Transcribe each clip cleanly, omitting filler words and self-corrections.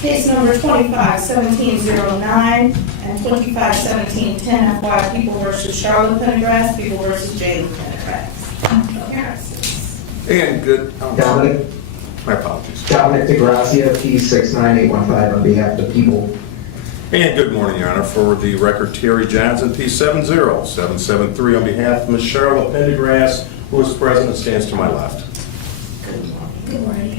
Case number 25-1709 and 25-1710, FY People v. Charlotte Pendergrass, People v. Jalen Pendergrass. Appearances. And good. Dominic. My apologies. Dominic DeGrazia, P69815 on behalf of the people. And good morning, Your Honor. For the record, Terry Johnson, P70773 on behalf of Ms. Charlotte Pendergrass, who is present and stands to my left. Good morning.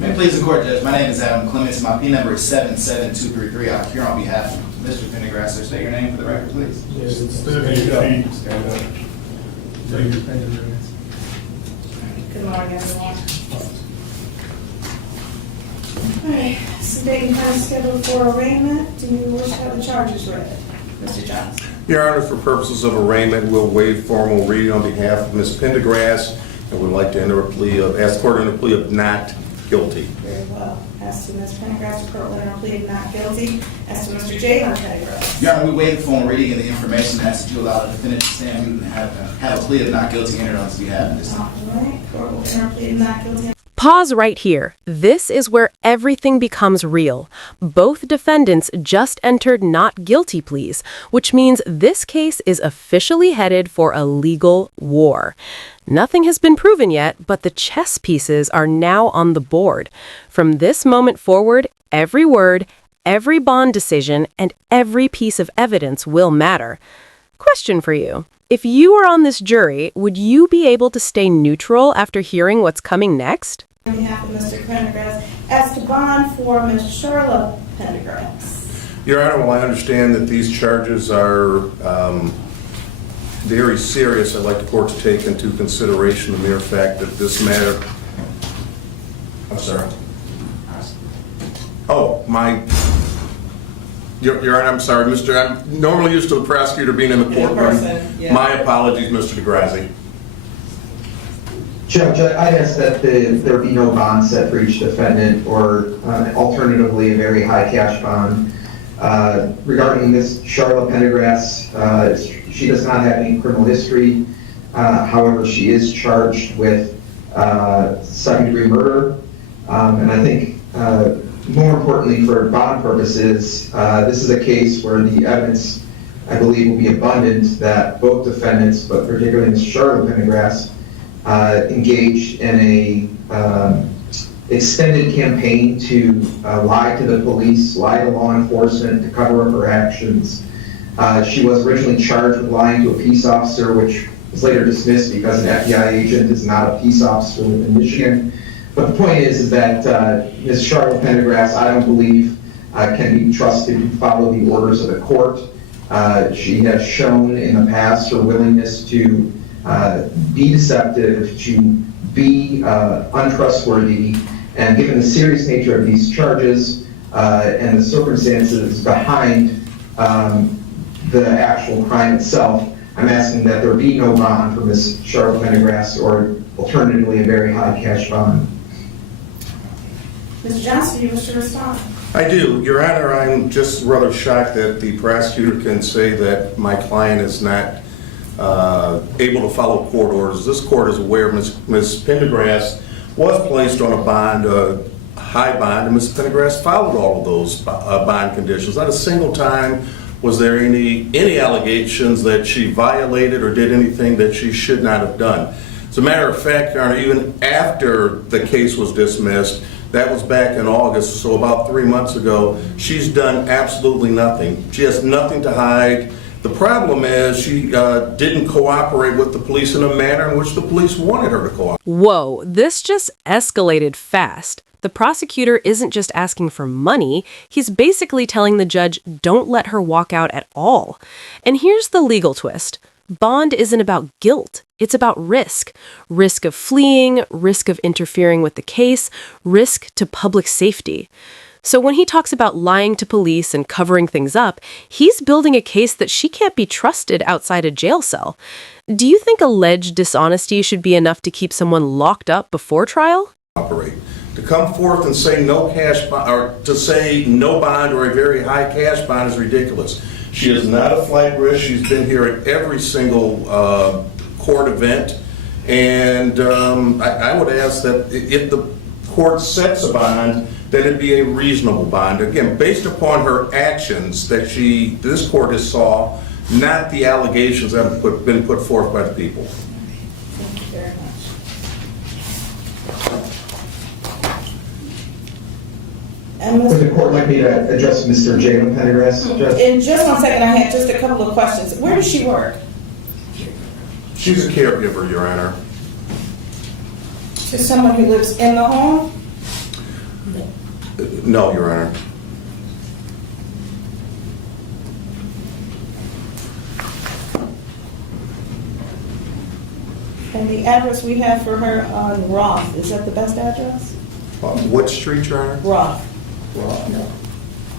May it please the court, Judge. My name is Adam Clements. My P number is 77233. I'm here on behalf of Mr. Pendergrass. Sir, state your name for the record, please. Yes, it's Stand up. Stand up. Good morning, everyone. All right, so date and time scheduled for arraignment. Do you wish to have the charges read? Mr. Johnson. Your Honor, for purposes of arraignment, we'll waive formal reading on behalf of Ms. Pendergrass, and would like to enter a plea of, ask court to enter a plea of not guilty. Very well. As to Ms. Pendergrass, the court will enter a plea of not guilty. As to Mr. Jalen Pendergrass. Your Honor, we waive the formal reading of the information and ask that you allow the defendant to stand and have a plea of not guilty entered on his behalf in this time. All right, court will enter a plea of not guilty. Pause right here. This is where everything becomes real. Both defendants just entered not guilty pleas, which means this case is officially headed for a legal war. Nothing has been proven yet, but the chess pieces are now on the board. From this moment forward, every word, every bond decision, and every piece of evidence will matter. Question for you. If you were on this jury, would you be able to stay neutral after hearing what's coming next? On behalf of Mr. Pendergrass, as to bond for Ms. Charlotte Pendergrass. Your Honor, while I understand that these charges are very serious, I'd like the court to take into consideration the mere fact that this matter... I'm sorry. Oh, Your Honor, I'm sorry, I'm normally used to the prosecutor being in the courtroom. Yeah. My apologies, Mr. DeGrazzi. Judge, I'd ask that there be no bond set for each defendant, or alternatively a very high cash bond. Regarding Ms. Charlotte Pendergrass, she does not have any criminal history. However, she is charged with second-degree murder. And I think more importantly for bond purposes, this is a case where the evidence, I believe, will be abundant that both defendants, but particularly Ms. Charlotte Pendergrass, engaged in a extended campaign to lie to the police, lie to law enforcement, to cover up her actions. She was originally charged with lying to a peace officer, which was later dismissed because an FBI agent is not a peace officer within Michigan. But the point is that Ms. Charlotte Pendergrass, I don't believe, can be trusted to follow the orders of the court. She has shown in the past her willingness to be deceptive, to be untrustworthy, and given the serious nature of these charges and the circumstances behind the actual crime itself, I'm asking that there be no bond for Ms. Charlotte Pendergrass, or alternatively a very high cash bond. Mr. Johnson, do you wish to respond? I do. Your Honor, I'm just rather shocked that the prosecutor can say that my client is not able to follow court orders. This court is aware Ms. Pendergrass was placed on a bond, a high bond, and Ms. Pendergrass followed all of those bond conditions. Not a single time was there any allegations that she violated or did anything that she should not have done. As a matter of fact, Your Honor, even after the case was dismissed, that was back in August, so about 3 months ago, she's done absolutely nothing. She has nothing to hide. The problem is she didn't cooperate with the police in a manner in which the police wanted her to cooperate. Whoa, this just escalated fast. The prosecutor isn't just asking for money, he's basically telling the judge, don't let her walk out at all. And here's the legal twist. Bond isn't about guilt. It's about risk. Risk of fleeing, risk of interfering with the case, risk to public safety. So when he talks about lying to police and covering things up, he's building a case that she can't be trusted outside a jail cell. Do you think alleged dishonesty should be enough to keep someone locked up before trial? To come forth and say no cash bond, or to say no bond or a very high cash bond, is ridiculous. She is not a flight risk. She's been here at every single court event. And I would ask that if the court sets a bond, that it be a reasonable bond. Again, based upon her actions that this court has saw, not the allegations that have been put forth by the people. Thank you very much. And Would the court like me to address Mr. Jalen Pendergrass? Judge? in just 1 second, I had just a couple of questions. Where does she work? She's a caregiver, Your Honor. To someone who lives in the home? No, Your Honor. And the address we have for her on Roth, is that the best address? What street, Your Honor? Roth. No.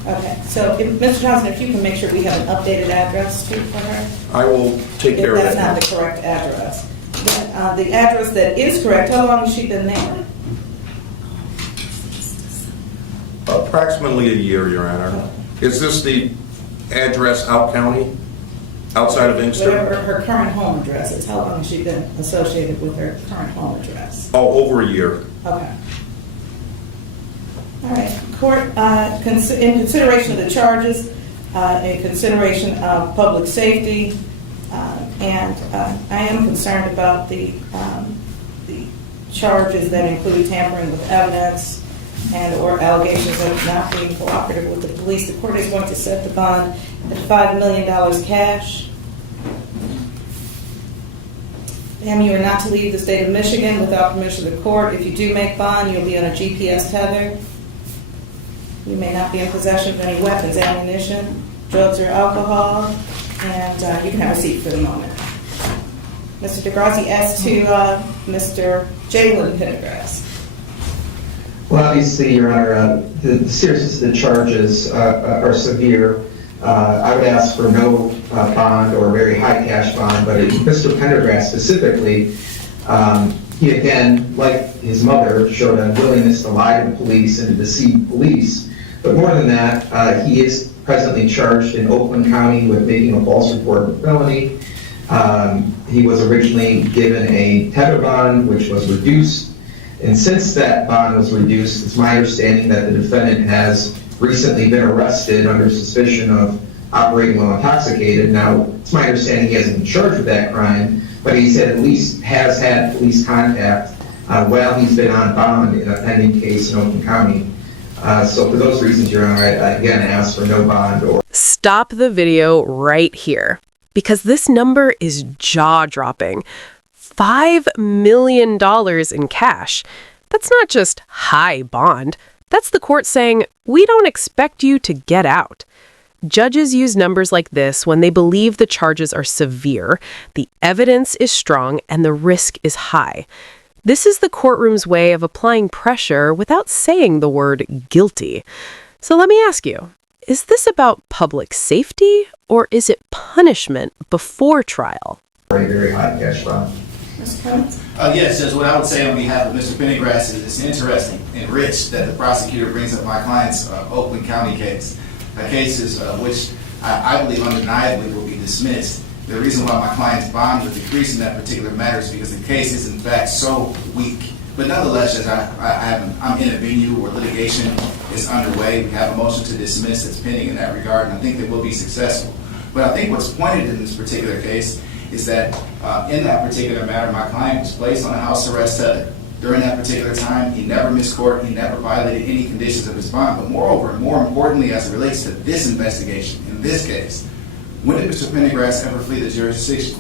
Okay, so Mr. Johnson, if you can make sure we have an updated address too for her? I will take care of If that. that's not the correct address. The address that is correct, how long has she been there? Approximately a year, Your Honor. Is this the address out county, outside of Inkster? Whatever her current home address is, how long has she been associated with her current home address? Oh, over a year. Okay. All right, court, in consideration of the charges, in consideration of public safety, and I am concerned about the charges that include tampering with evidence and/or allegations of not being cooperative with the police. The court is going to set the bond at $5 million cash. Ma'am, you are not to leave the state of Michigan without permission of the court. If you do make bond, you'll be on a GPS tether. You may not be in possession of any weapons, ammunition, drugs, or alcohol, and you can have a seat for the moment. Mr. DeGrazzi, as to Mr. Jalen Pendergrass. Well, obviously, Your Honor, the seriousness of the charges are severe. I would ask for no bond or a very high cash bond, but Mr. Pendergrass specifically, he again, like his mother, showed a willingness to lie to the police and to deceive police. But more than that, he is presently charged in Oakland County with making a false report of a felony. He was originally given a tether bond, which was reduced. And since that bond was reduced, it's my understanding that the defendant has recently been arrested under suspicion of operating while intoxicated. Now, it's my understanding he hasn't been charged with that crime, but he said at least has had police contact while he's been on bond in a pending case in Oakland County. So for those reasons, Your Honor, I again ask for no bond or... Stop the video right here, because this number is jaw-dropping. $5 million in cash. That's not just high bond. That's the court saying, we don't expect you to get out. Judges use numbers like this when they believe the charges are severe, the evidence is strong, and the risk is high. This is the courtroom's way of applying pressure without saying the word guilty. So let me ask you, is this about public safety, or is it punishment before trial? a very high cash bond. Mr. Clements? Yes, Judge, what I would say on behalf of Mr. Pendergrass is it's interesting and rich that the prosecutor brings up my client's Oakland County case. A case which I believe undeniably will be dismissed. The reason why my client's bond was decreased in that particular matter is because the case is in fact so weak. But nonetheless, Judge, I'm in a venue where litigation is underway. We have a motion to dismiss that's pending in that regard, and I think that we'll be successful. But I think what's pointed in this particular case is that in that particular matter, my client was placed on a house arrest tether. During that particular time, he never missed court, he never violated any conditions of his bond. But moreover, and more importantly, as it relates to this investigation, in this case, when did Mr. Pendergrass ever flee the jurisdiction?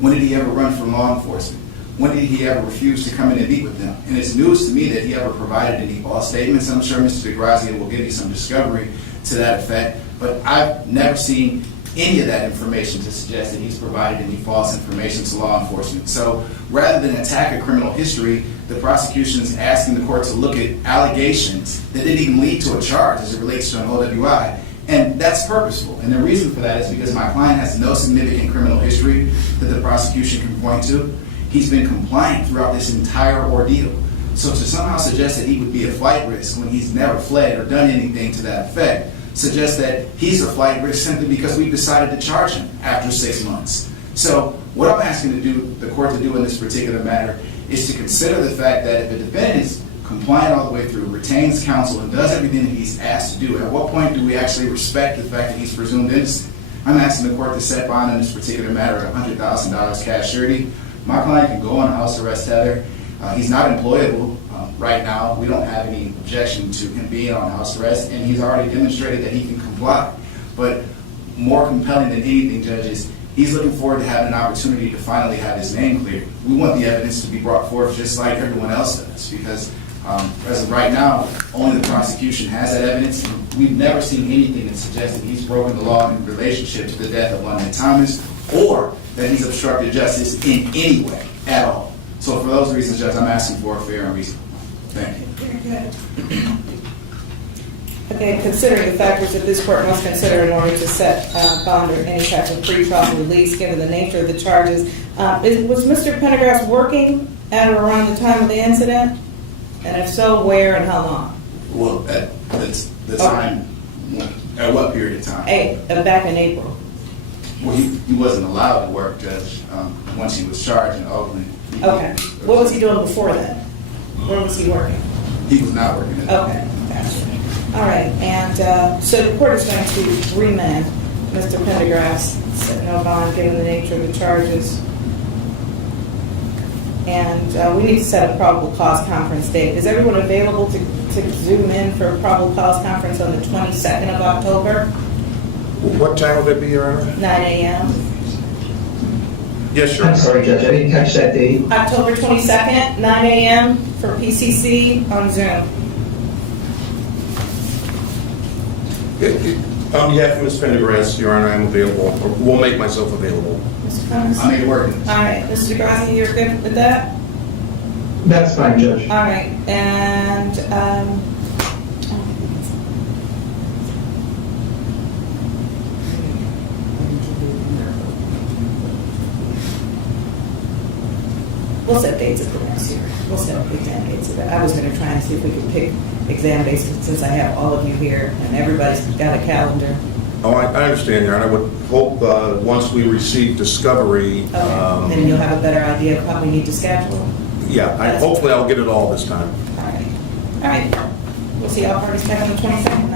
When did he ever run from law enforcement? When did he ever refuse to come in and meet with them? And it's news to me that he ever provided any false statements. I'm sure Mr. DeGrazia will give you some discovery to that effect. But I've never seen any of that information to suggest that he's provided any false information to law enforcement. So rather than attack a criminal history, the prosecution is asking the court to look at allegations that didn't even lead to a charge as it relates to an OWI. And that's purposeful. And the reason for that is because my client has no significant criminal history that the prosecution can point to. He's been compliant throughout this entire ordeal. So to somehow suggest that he would be a flight risk when he's never fled or done anything to that effect suggests that he's a flight risk simply because we've decided to charge him after 6 months. So what I'm asking the court to do in this particular matter is to consider the fact that if a defendant is compliant all the way through, retains counsel, and does everything that he's asked to do, at what point do we actually respect the fact that he's presumed innocent? I'm asking the court to set bond in this particular matter at $100,000 cash surety. My client can go on house arrest tether. He's not employable right now. We don't have any objection to him being on house arrest, and he's already demonstrated that he can comply. But more compelling than anything, judges, he's looking forward to having an opportunity to finally have his name cleared. We want the evidence to be brought forth just like everyone else does, because as of right now, only the prosecution has that evidence. We've never seen anything that suggests that he's broken the law in relationship to the death of London Thomas, or that he's obstructed justice in any way at all. So for those reasons, Judge, I'm asking for a fair and reasonable. Thank you. Very good. Okay, considering the factors that this court must consider in order to set bond or any type of pretrial release, given the nature of the charges, was Mr. Pendergrass working at or around the time of the incident? And if so, where and how long? Well, at the time, at what period of time? Back in April. Well, he wasn't allowed to work, Judge, once he was charged in Oakland. Okay. What was he doing before then? Where was he working? He was not working at all. Okay. Gotcha. All right. And so the court is going to remand Mr. Pendergrass, set no bond given the nature of the charges. And we need to set a probable cause conference date. Is everyone available to zoom in for a probable cause conference on the 22nd of October? What time would that be, Your Honor? 9 a.m. Yes, sure. I'm sorry, Judge, I didn't catch that date. October 22nd, 9 a.m. for PCC on Zoom. On behalf of Ms. Pendergrass, Your Honor, I'm available, or will make myself available. Mr. Cummings? I made it work. All right. Mr. Degrassi, you're good with that? That's fine, Judge. All right. And we'll set dates at the next year. We'll set exam dates at that. I was going to try and see if we could pick exam dates since I have all of you here and everybody's got a calendar. Oh, I understand, Your Honor. I would hope once we receive discovery. Okay. Then you'll have a better idea of how we need to schedule. Yeah, hopefully I'll get it all this time. All right. All right. We'll see all parties back on the 22nd.